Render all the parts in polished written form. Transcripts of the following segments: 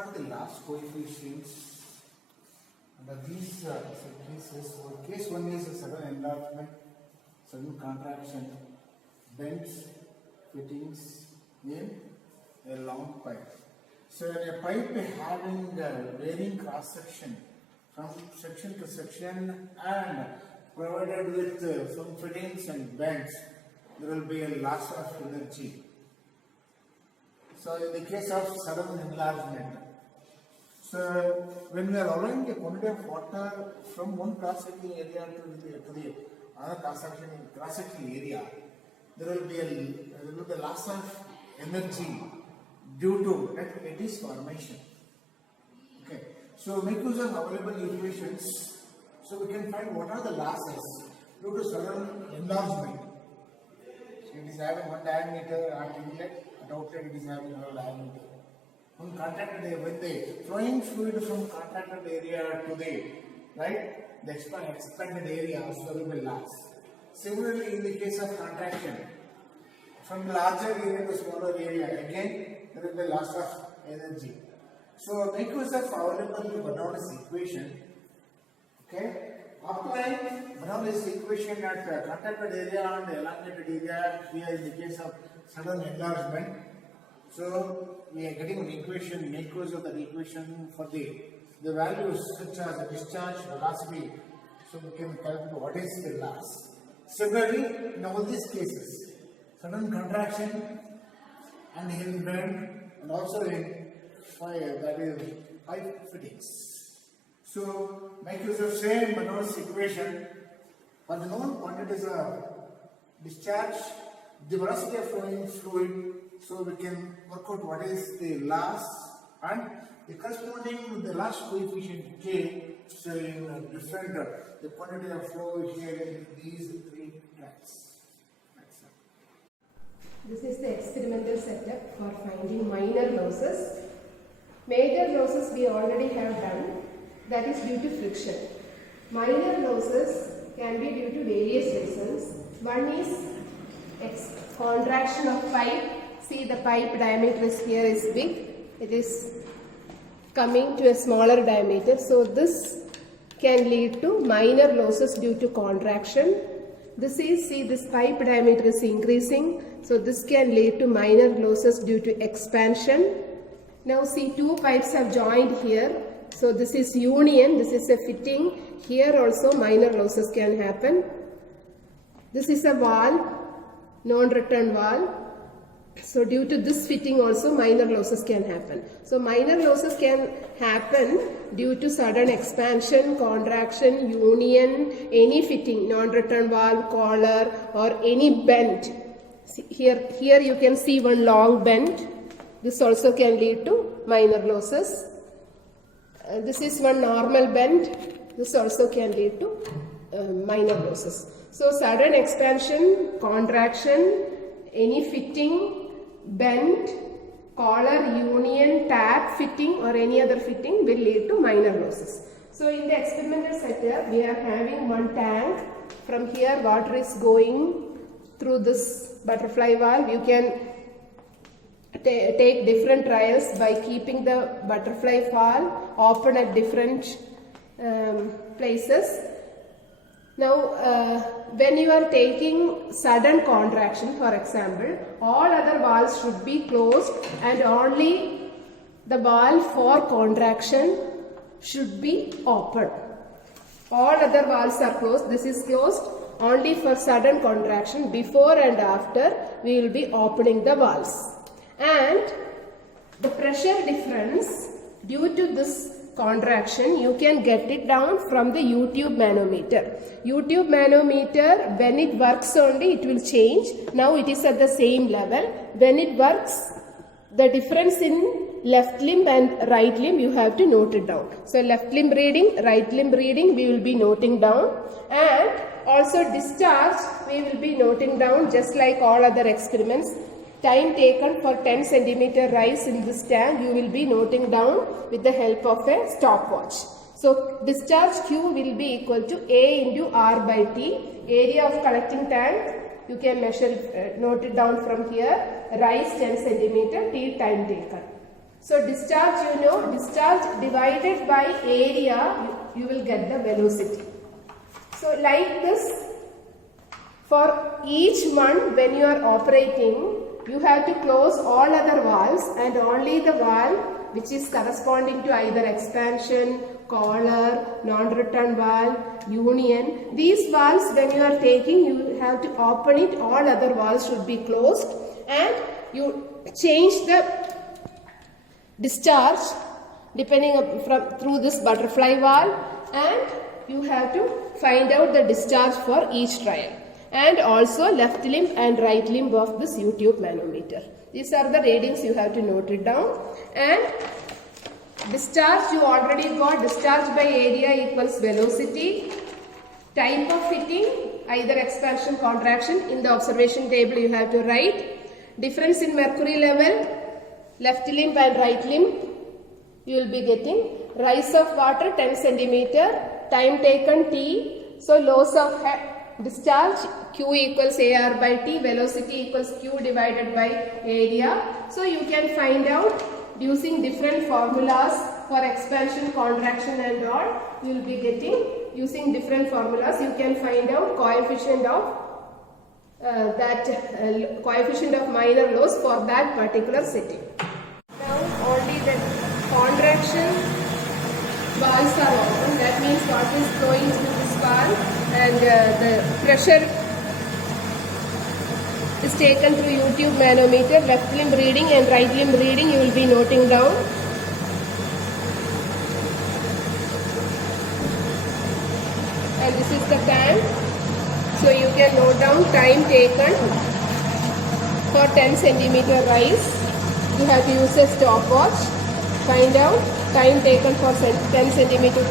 what are the last coefficients under these cases? So case 1 is a sudden enlargement, sudden contraction, bends, fittings in a long pipe. So in a pipe having varying cross section from section to section and provided with some fittings and bends, there will be a loss of energy. So in the case of sudden enlargement, so when we are allowing a quantity of water from one cross-sectional area to the other cross-sectional area, there will be a loss of energy due to its formation. Okay, so make use of available equations. So we can find what are the losses due to sudden enlargement. So it is having one diameter at inlet, at outlet it is having another diameter. When the flowing fluid from contracted area to the expanded area, so there will be loss. Similarly, in the case of contraction, from larger area to smaller area, again there will be loss of energy. So make use of available Bernoulli's equation. Okay, apply Bernoulli's equation at contracted area and elongated area here in the case of sudden enlargement. So we are getting an equation, make use of that equation for the values such as the discharge velocity. So we can calculate what is the loss. Similarly, in all these cases, sudden contraction and in bend and also in fire, that is pipe fittings. So make use of same Bernoulli's equation for the known quantities of discharge, the velocity of flowing fluid. So we can work out what is the loss and the corresponding the loss coefficient K. So in different the quantity of flow here in these three tracks. This is the experimental setup for finding minor losses. Major losses we already have done, that is due to friction. Minor losses can be due to various reasons. One is contraction of pipe. See, the pipe diameter is here is big. It is coming to a smaller diameter. So this can lead to minor losses due to contraction. This is, see, this pipe diameter is increasing. So this can lead to minor losses due to expansion. Now see, two pipes have joined here. So this is union, this is a fitting. Here also minor losses can happen. This is a valve, non-return valve. So due to this fitting also minor losses can happen. So minor losses can happen due to sudden expansion, contraction, union, any fitting, non-return valve, collar or any bend. See, here you can see one long bend. This also can lead to minor losses. This is one normal bend. This also can lead to minor losses. So sudden expansion, contraction, any fitting, bend, collar, union, tab fitting or any other fitting will lead to minor losses. So in the experimental setup, we are having one tank. From here water is going through this butterfly valve. You can take different trials by keeping the butterfly valve open at different places. Now, when you are taking sudden contraction, for example, all other valves should be closed and only the valve for contraction should be open. All other valves are closed. This is closed only for sudden contraction. Before and after, we will be opening the valves. And the pressure difference due to this contraction, you can get it down from the U-tube manometer. U-tube manometer, when it works only, it will change. Now it is at the same level. When it works, the difference in left limb and right limb, you have to note it down. So left limb reading, right limb reading, we will be noting down. And also discharge, we will be noting down just like all other experiments. Time taken for 10 centimeter rise in this tank, you will be noting down with the help of a stopwatch. So discharge Q will be equal to A into R by T. Area of collecting tank, you can measure, note it down from here. Rise 10 centimeter, T time taken. So discharge, you know, discharge divided by area, you will get the velocity. So like this, for each month when you are operating, you have to close all other valves and only the valve which is corresponding to either expansion, collar, non-return valve, union. These valves when you are taking, you have to open it, all other valves should be closed, and you change the discharge depending through this butterfly valve, and you have to find out the discharge for each trial, and also left limb and right limb of this U-tube manometer. These are the readings, you have to note it down. And discharge, you already got discharge by area equals velocity. Type of fitting, either expansion, contraction. In the observation table you have to write. Difference in mercury level, left limb and right limb, you will be getting. Rise of water 10 centimeter, time taken T. So loss of discharge, Q equals AR by T, velocity equals Q divided by area. So you can find out using different formulas for expansion, contraction and all. You will be getting, using different formulas, you can find out coefficient of coefficient of minor loss for that particular setting. Now only the contraction valves are open. That means water is flowing through this valve and the pressure is taken through U-tube manometer. Left limb reading and right limb reading you will be noting down. And this is the time. So you can note down time taken for 10 centimeter rise. You have to use a stopwatch. Find out time taken for 10 centimeter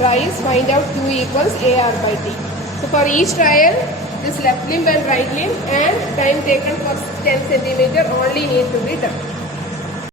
rise. Find out Q equals AR by T. So for each trial, this left limb and right limb and time taken for 10 centimeter only need to be done.